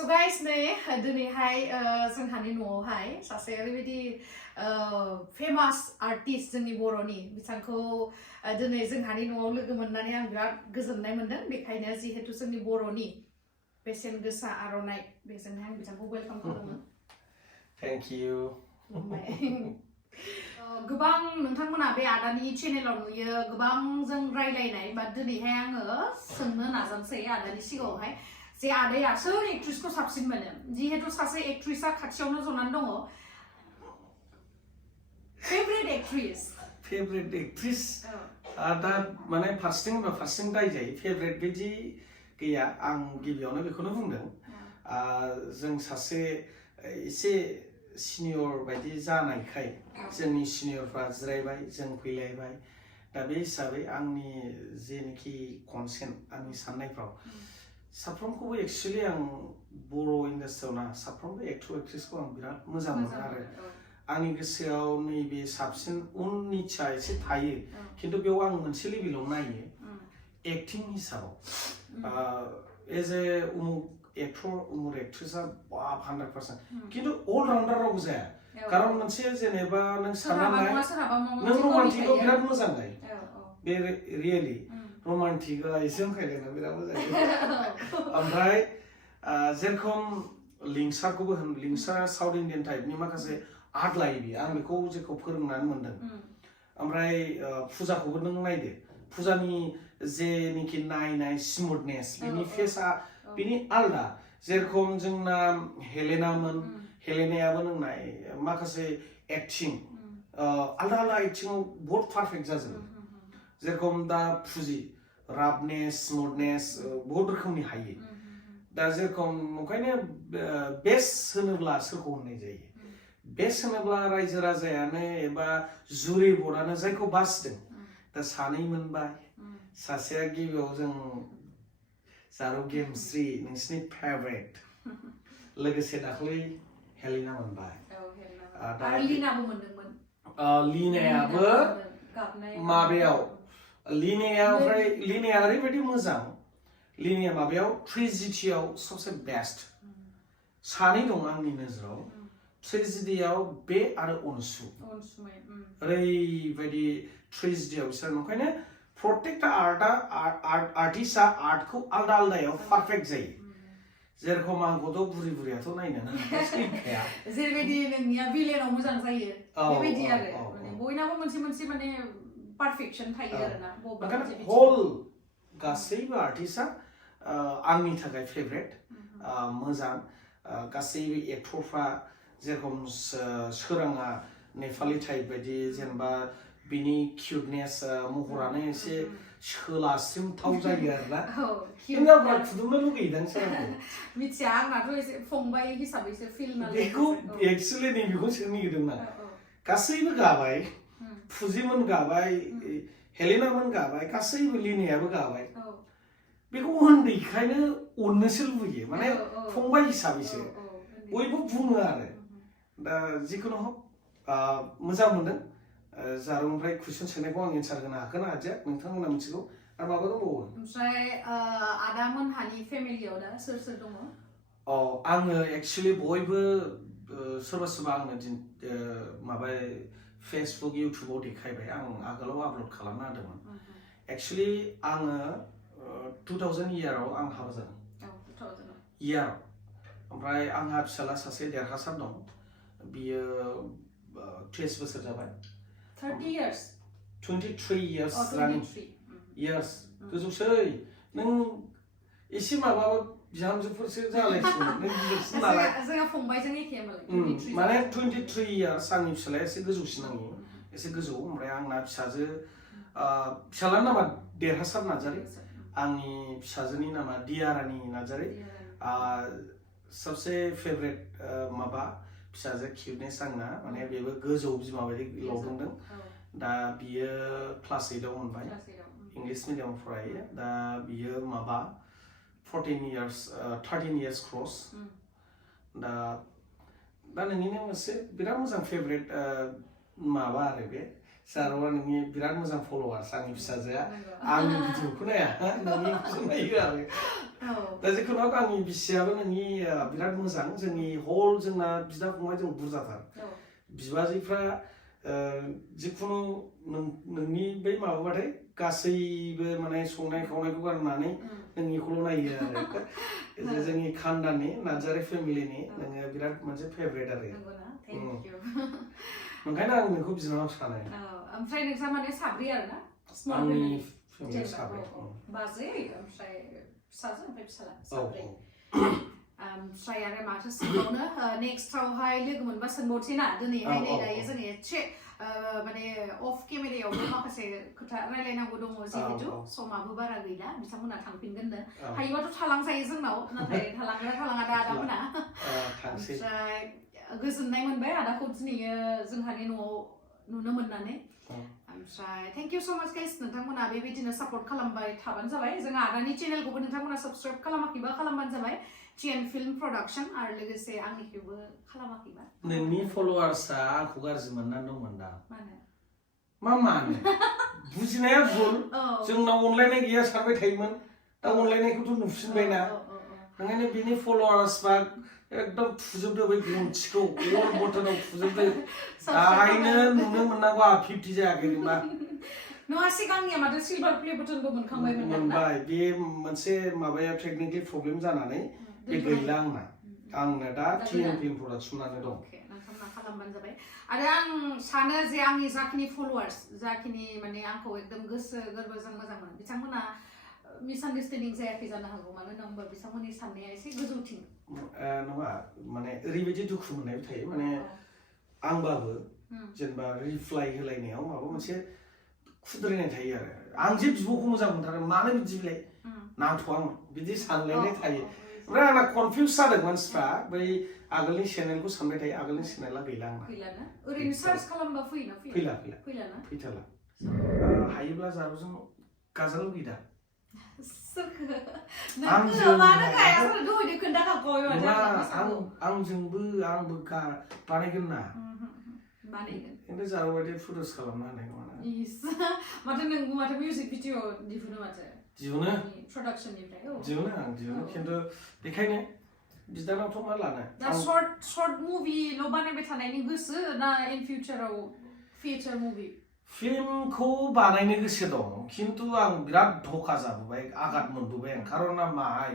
So guys, दिनैहाय जोंहानि न'आवहाय सासे ओरैबायदि फेमास आर्टिस्ट जोंनि बर'नि बिथांखौ दिनै जोंहानि न'आव लोगो मोननानै आं बिराद गोजोननाय मोनदों बेखायनो जिहेतु जोंनि बर'नि बेसेन गोसा आर'नाइ बेजोंहाय आं बिथांखौ वेलकाम खालामो Thank you. गोबां नोंथांमोना बे आदानि चेनेलाव नुयो गोबां जों रायलायनाय बा दिनैहाय आङो सोंनो नाजानोसै आदानि सिगाङावहाय जे आदाया सोर एक्ट्रेसखौ साबसिन मोनो जिहेतु सासे एक्ट्रेसआ खाथियावनो जनानै दङ फेभरेट एक्ट्रेस दा माने फारसेथिं दायजायो फेभरेट बिदि गैया आं गिबियावनो बेखौनो बुंदों जों सासे एसे सिनियर बायदि जानायखाय जोंनि सिनियरफ्रा जिरायबाय जों फैलायबाय दा बे हिसाबै आंनि जेनोखि कनसेन्ट आंनि साननायफ्राव साफ्रोमखौबो एक्चुअली आं बर' इन्डास्ट्रियाव ना साफ्रोमबो एक्टर एक्ट्रेसखौ आं बिराद मोजां मोनो आरो आंनि गोसोआव नैबे साबसिन उननिचा एसे थायो खिन्थु बेयाव आं मोनसे लेभेलाव नायो एक्टिं हिसाबाव एज ए उमुक एक्टर उमुक एक्ट्रेसआ 100% खिन्थु अलराउन्डार रावबो जाया खारन मोनसे जेनेबा नों साननानै नों रमान्टिकआव बिराद मोजां गायो बे रियेलि रमान्टिकआ एसे ओंखायलायना बिराद मोजां ओमफ्राय जेरखम लिंसारखौबो होन लिंसारा साउथ इन्डियान टाइपनि माखासे आर्ट लायो बियो आं बेखौ जेखौ फोरोंनानै मोनदों ओमफ्राय फुजाखौबो नों नायदो फुजानि जेनिखि नायनाय स्मुथनेस बिनि फेसआ बिनि आलदा जेरखम जोंना हेलेनायाबो नों नाय माखासे एक्टिं आलदा एक्टिंआव बहुत पारफेक्ट जाजोबो जेरखम दा फुजि राफनेस स्मुथनेस बहुत रोखोमनि हायो दा जेरखम ओंखायनो बेस्ट होनोब्ला सोरखौ होननाय जायो बेस्ट होनोब्ला रायजो राजायानो एबा जुरि बर्डआनो जायखौ बासिदों दा सानै मोनबाय सासेया गिबियाव जों जारौ गेमस्रि नोंसिनि फेभरेट लोगोसे दाख्लै हेलिना मोनबाय लिनायाबो माबायाव लिनाया ओरैबायदि मोजां लिनाया माबायाव ट्रेजिडियाव सबसे बेस्ट सानै दं आंनि नोजोराव ट्रेजिडियाव बे आरो अनसु ओरैबायदि ट्रेजिडियाव बिसोर ओंखायनो प्रत्येकटा आर्टिस्टआ आर्टखौ आलदा आलदायाव पारफेक्ट जायो जेरखम आंखौथ' बुरियाथ' नायनो हाया जेरैबायदि नोंनिया भिलेनाव मोजां जायो बेबायदि आरो माने बयनाबो मोनसे माने पारफेक्शन थायो आरोना हल गासैबो आर्टिस्टआ आंनि थाखाय फेभरेट मोजां गासैबो एक्टरफ्रा जेरखम सोराङा नेपालि टाइप बायदि जेनेबा बिनि किउटनेस महरानो एसे सोलास्रिमथाव जायो आरोना हिनजावफ्रा फुदुंनो लुगैयोदां सोरांखौ मिथिया आंनाथ' एसे फंबाय हिसाबैसो फिल नालाय बेखौ एक्चुअली नैबेखौ सोंनो नागिरदोंमोन आं गासैबो गाबाय फुजिमोन गाबाय हेलेनामोन गाबाय गासैबो लिनायाबो गाबाय बेखौ उन्दैखायनो अननोसो लुबैयो माने फंबाय हिसाबैसो बयबो बुङो आरो दा जिखुनु हक मोजां मोनदों जारौनिफ्राय कुइसन सोंनायखौ आं एन्सार होनो हाखोना हादिया नोंथांमोना मिथिगौ आरो माबा दंबावो ओमफ्राय आदामोनहानि फेमिलियाव दा सोर दङ आङो एक्चुअली बयबो सोरबा आंनो माबा फेसबुक इउटुबाव देखायबाय आं आगोलाव आपल'ड खालामना होदोंमोन एक्चुअली आङो 2000 इयाराव आं हाबा जादों इयाराव ओमफ्राय आंहा फिसाला सासे देरहासार दं बियो 30 बोसोर जाबाय 30 years 23 years running years गोजौसै नों एसे माबाबा बिहामजोफोरसो जालायसिगोन नों गिदिरसिन नालाय जोंहा फंबायजों एखे माने 23 years आंनि फिसालाया एसे गोजौसिन आंनि एसे गोजौ ओमफ्राय आंना फिसालानि नामा देरहासार नार्जारी आंनि फिसाजोनि नामा दियारानि नार्जारी सबसे फेभरेट माबा फिसाजो किउटनेस आंना माने बेबो गोजौ बिमा बायदि लावदोंदों दा बियो क्लास 8आव मोनबाय इंलिश मिडियामाव फरायो दा बियो माबा 13 years क्रस दा नोंनिनो मोनसे बिराद मोजां फेभरेट माबा आरो बे जारौआ नोंनि बिराद मोजां फलोवार्स आंनि फिसाजोआ आंनि भिडिअखौ नाया नोंनिखौसो नायो आरो दा जिखुनु आंनि बिसियाबो नोंनि बिराद मोजां जोंनि हल जोंना बिदा फंबाय जों बुरजाथार बिबाजैफ्रा जिखुनु नोंनि बै माबाबाथाय गासैबो माने संनाय खावनायखौ गारनानै नोंनिखौल' नायो आरो जोंनि खानदाननि नार्जारि फेमिलिनि नोङो बिराद मोनसे फेभरेट आरो ओंखायनो आं नोंखौ बिनानाव सानो ओमफ्राय नोंसा माने साब्रै आरो ना आंनि फेमिलियाव साब्रै बाजै ओमफ्राय फिसाजो ओमफ्राय फिसाला साब्रै ओमफ्राय आरो माथो सोंबावनो नेक्स्टआवहाय लोगो मोनबा सोंबावसै ना दिनैहाय नै दायो जों एसे माने अफ केमेरायावबो माखासे खोथा रायलायनांगौ दङ जिहेतु समाबो बारा गैला बिथांमोना थांफिनगोननो हायोबाथ' थालांजायो जोंनाव नाथाय थालाङा दा आदामोना ओमफ्राय गोजोननाय मोनबाय आदाखौ दिनै जोंहानि न'आव नुनो मोननानै ओमफ्राय थेंक इउ स' माच गाइस नोंथांमोना बेबायदिनो सापर्ट खालामबाय थाबानो जाबाय जोंहा आदानि चेनेलखौबो नोंथांमोना साबस्क्राइब खालामाखैबा खालामबानो जाबाय TN फिल्म प्रडाक्शन आरो लोगोसे आंनिखौबो खालामाखैबा नोंनि फलोवार्सआ आंखौ गाज्रि मोननानै दंमोन दा मानो बुजिनाया भुल जोंनाव अनलायनाय गैया सानबाय थायोमोन दा अनलायनायखौथ' नुफिनबायना ओंखायनो बिनि फलोवार्सबा एकदम थुजोबदो बै गनथिखौ अल बटनाव थुजोबदो दाहायनो नुनो मोननांगौ 50 जायाखै मा नङा सिगांनिया माथो सिलभार प्ले बटनबो मोनखांबायमोन मोनबाय बे मोनसे माबाया टेकनिकेल प्रब्लेम जानानै बे गैला आंना दा TN फिल्म प्रडाक्शनानो दं नोंथांमोना खालामबानो जाबाय आरो आं सानो जे आंनि जाखिनि फलोवार्स जाखिनि माने आंखौ एकदम गोसो गोरबोजों मोजां मोनो बिथांमोना मिसआन्डारस्टेन्डिं जायाखै जानो हागौ मानो होनोबा बिथांमोननि साननाया एसे गोजौथिं नङा माने ओरैबायदि दुखु मोननाय थायो माने आंबाबो जेनेबा रिप्लाइ होलायनायाव माबा मोनसे खुद्रायनाय थायो आरो आं जे बिब'खौ मोजां मोनथारो मानो बिदि बिलाय नांथ'आ बिदि सानलायनाय थायो ओमफ्राय आंना कनफिउस जादों मानसिफ्रा बै आगोलनि चेनेलखौ सानबाय थायो आगोलनि चेनेला गैला आंना ओरैनो सार्च खालामबा फैला फैथारला हायोब्ला जारुजों गाजाल लुगैदा आंजोंबो आंबो बानायगोन ना खिन्थु जारु बायदि फट'स खालामनो हानाय नङा माथो नोंबो माथो मिउजिक भिडिअ दिहुनो माथो दिहुनो प्रडाक्शननिफ्राय दिहुनो खिन्थु बेखायनो बिदानावथ' मा लानो दा शर्ट मुभिल' बानायबाय थानायनि गोसो ना इन फिउचाराव फिचार मुभि फिल्मखौ बानायनो गोसो दं खिन्थु आं बिराद धोखा जाबोबाय आघात मोनबोबाय आं खारना माहाय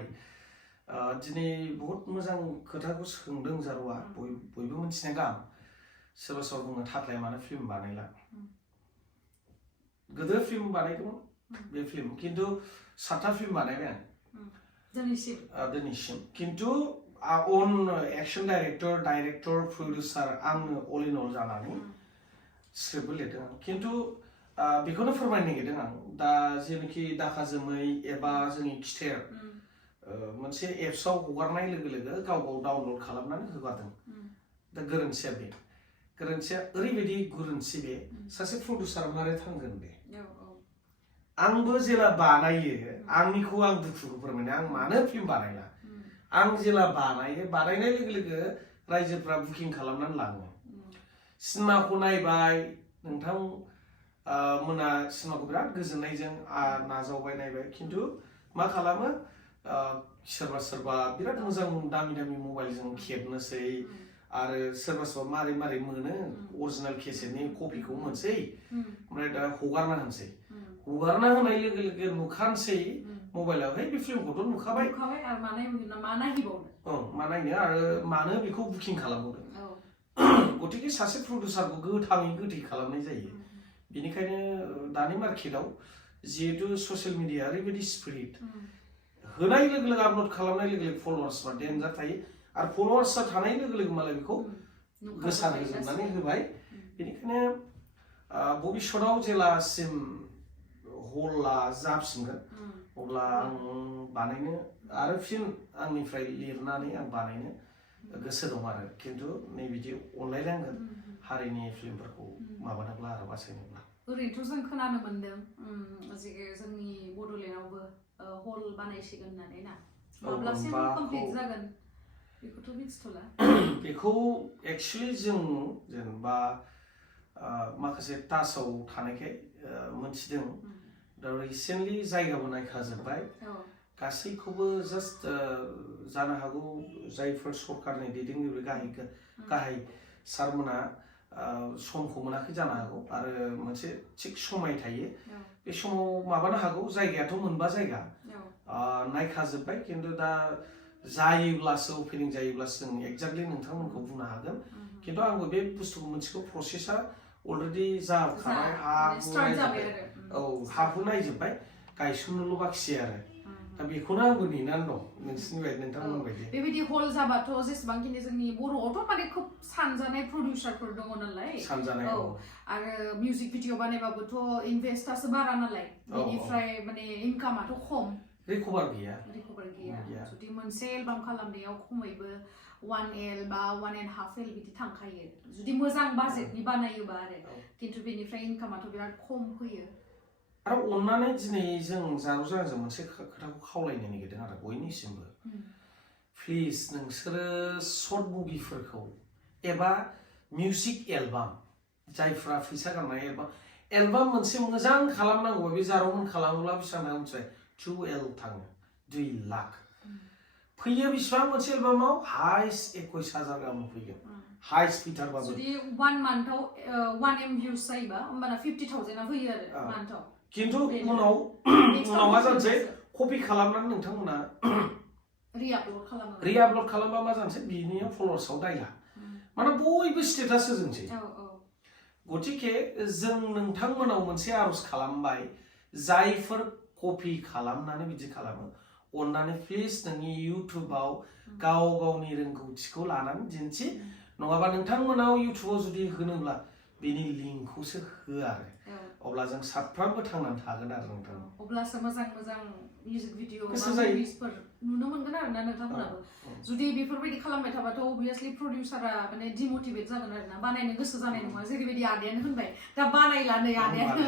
दिनै बहुत मोजां खोथाखौ सोंदों जारुआ बयबो मिथिनाय गाहाम सोरबा बुङो थाख्लाय मानो फिल्म बानायला गोदो फिल्म बानायदोंमोन बे फिल्म खिन्थु 7था फिल्म बानायबाय आं दिनैसिम खिन्थु अन एक्शन डाइरेक्टर प्रडिउसार आंनो अल इन अल जानानै स्क्रिप्टबो लिरदों आं खिन्थु बेखौनो फोरमायनो नागिरदों आं दा जेनोखि दाखा जोमै एबा जोंनि खिथेर मोनसे एप्सआव हगारनाय लोगो लोगो गाव डाउनलड खालामनानै हगारदों दा गोरोन्थिया ओरैबायदि गोरोन्थि बे सासे प्रडिउसारा मारै थांगोन बे आंबो जेला बानायो आंनिखौ आं दुखुखौ फोरमायनो आं मानो फिल्म बानायला आं जेला बानायनाय लोगो लोगो रायजोफ्रा बुकिं खालामनानै लाङो सिनेमाखौ नायबाय नोंथां मोना सिनेमाखौ बिराद गोजोननायजों नाजावबाय नायबाय खिन्थु मा खालामो सोरबा बिराद मोजां दामि मबाइलजों खेबनोसै आरो सोरबा मारै मोनो अरिजिनेल केसेटनि कपिखौ मोनसै ओमफ्राय दा हगारना होनोसै हगारना होनाय लोगो लोगो नुखानोसै मबाइलाव बे फिल्मखौथ' नुखाबाय मा नायनो आरो मानो बेखौ बुकिं खालामबावदों गतिके सासे प्रडिउसारखौ गोथै खालामनाय जायो बेनिखायनो दानि मार्केटआव जिहेतु ससियेल मिडिया ओरैबायदि स्पिरिट होनाय लोगो लोगो आपल'ड खालामनाय लोगो लोगो फलोवार्सफ्रा डेन्जार थायो आरो फलोवार्सआ थानाय लोगो लोगो मालाय बेखौ गोसार होजोबनानै होबाय बेनिखायनो भबिष्यतआव जेलासिम हला जाफिनगोन अब्ला आं बानायनो आरो फिन आंनिफ्राय लिरनानै आं बानायनो गोसो दं आरो खिन्थु नैबिदि अनलायनांगोन हारिनि फिल्मफोरखौ माबानोब्ला आरो बासायनोब्ला ओरैनोथ' जों खोनानो मोनदों जोंनि बड'लेण्डआवबो हल बानायसिगोन होननानै ना माब्लासिम कमप्लिट जागोन बेखौथ' मिथिथ'ला बेखौ एक्चुअली जों जेनेबा माखासे टाचाव थानायखाय मोनथिदों दा रिसेन्टलि जायगाबो नायखाजोब्बाय गासैखौबो जास्ट जानो हागौ जायफोर सरकारनि दैदेनगिरि गाहाय सारमोना समखौ मोनाखै जानो हागौ आरो मोनसे थिग समाय थायो बे समाव माबानो हागौ जायगायाथ' मोनबा जायगा नायखाजोब्बाय खिन्थु दा जायोब्लासो अपेनिं जायोब्लासो जों एक्जेक्टलि नोंथांमोनखौ बुंनो हागोन खिन्थु आंबो बे बुस्थुखौ मोनसेखौ प्रसेसा अलरेडि जाखाबाय हाबो नायजोब्बाय गायसननोल' बाखिसै आरो दा बेखौनो आंबो नेनानै दं नोंसिनि बायदि नोंथांमोन बायदि बेबायदि हल जाबाथ' जेसेबांखिनि जोंनि बर'आवथ' माने खोब सानजानाय प्रडिउसारफोर दङ नालाय सानजानाय आरो मिउजिक भिडिअ बानायबाबोथ' इनभेस्टआसो बारा नालाय बेनिफ्राय माने इनकामाथ' खम रिकभार गैया जुदि मोनसे एलबाम खालामनायाव खमैबो 1L बा 1.5L बिदि थांखायो जुदि मोजां बाजेटनि बानायोबा आरो खिन्थु बेनिफ्राय इनकामाथ' बिराद खम फैयो आरो अन्नानै दिनै जों जारौजाजों मोनसे खोथाखौ खावलायनो नागिरदों आरो बयनिसिमबो प्लिज नोंसोरो सर्ट मुभिफोरखौ एबा मिउजिक एलबाम जायफ्रा फैसा गारनाय एलबाम मोनसे मोजां खालामनांगौ बे जारौमोन खालामोब्ला बेसेबां मोनसे 2L थाङो 2 लाख फैयो बेसेबां मोनसे एलबामाव हाइस्ट 21,000 गाहाम फैगोन हाइस्ट फैथारबाबो जुदि 1 मान्थआव 1M भिउस जायोबा होमबाना 50,000 आ फैयो आरो मान्थआव खिन्थु उनाव मा जानोसै कपि खालामनानै नोंथांमोना रिआपल'ड खालामबा मा जानोसै बिनियाव फलोवार्सआव दायला माने बयबो स्टेटास होजोबसै गतिके जों नोंथांमोनाव मोनसे आरज खालामबाय जायफोर कपि खालामनानै बिदि खालामो अन्नानै प्लिज नोंनि इउटुबाव गाव गावनि रोंगौथिखौ लानानै दिन्थि नङाबा नोंथांमोनाव इउटुबाव जुदि होनोब्ला बेनि लिंकखौसो हो आरो अब्ला जों साफ्रोमबो थांनानै थागोन आरो नोंथां अब्लासो मोजां मिउजिक भिडिअ बा मुभिसफोर नुनो मोनगोन आरो ना नोंथांमोनाबो जुदि बेफोरबायदि खालामबाय थाबाथ' अबभियासलि प्रडिउसारा माने डिमटिभेट जागोन आरो ना बानायनो गोसो जानाय नङा जेरैबायदि आदायानो होनबाय दा बानायला नै आदायानो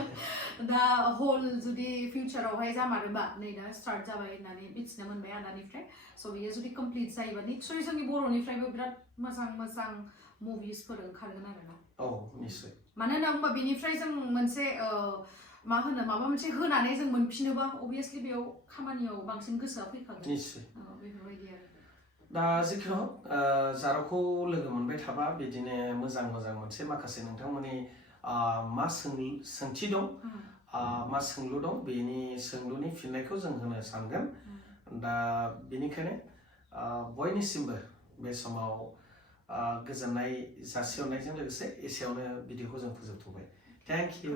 दा हल जुदि फिउचारावहाय जामारोबा नै दा स्टार्ट जाबाय होननानै मिथिनो मोनबाय आदानिफ्राय स' बेयो जुदि कमप्लिट जायोबा निस्सय जोंनि बर'निफ्रायबो बिराद मोजां मुभिसफोर ओंखारगोन आरो ना निश्चय मानो होनना बुंबा बेनिफ्राय जों मोनसे मा होनो माबा मोनसे होनानै जों मोनफिनोबा अबभियासलि बेयाव खामानियाव बांसिन गोसोआ फैखागोन निश्चय बेफोरबायदि आरो दा जिखुनु जारावखौ लोगो मोनबाय थाबा बिदिनो मोजां मोनसे माखासे नोंथांमोननि मा सोंथि दं मा सोंलु दं बेनि सोंलुनि फिननायखौ जों होनो सानगोन दा बेनिखायनो बयनिसिमबो बे समाव गोजोननाय जासिहरनायजों लोगोसे एसेयावनो भिडिअखौ जों फोजोबथ'बाय थेंक इउ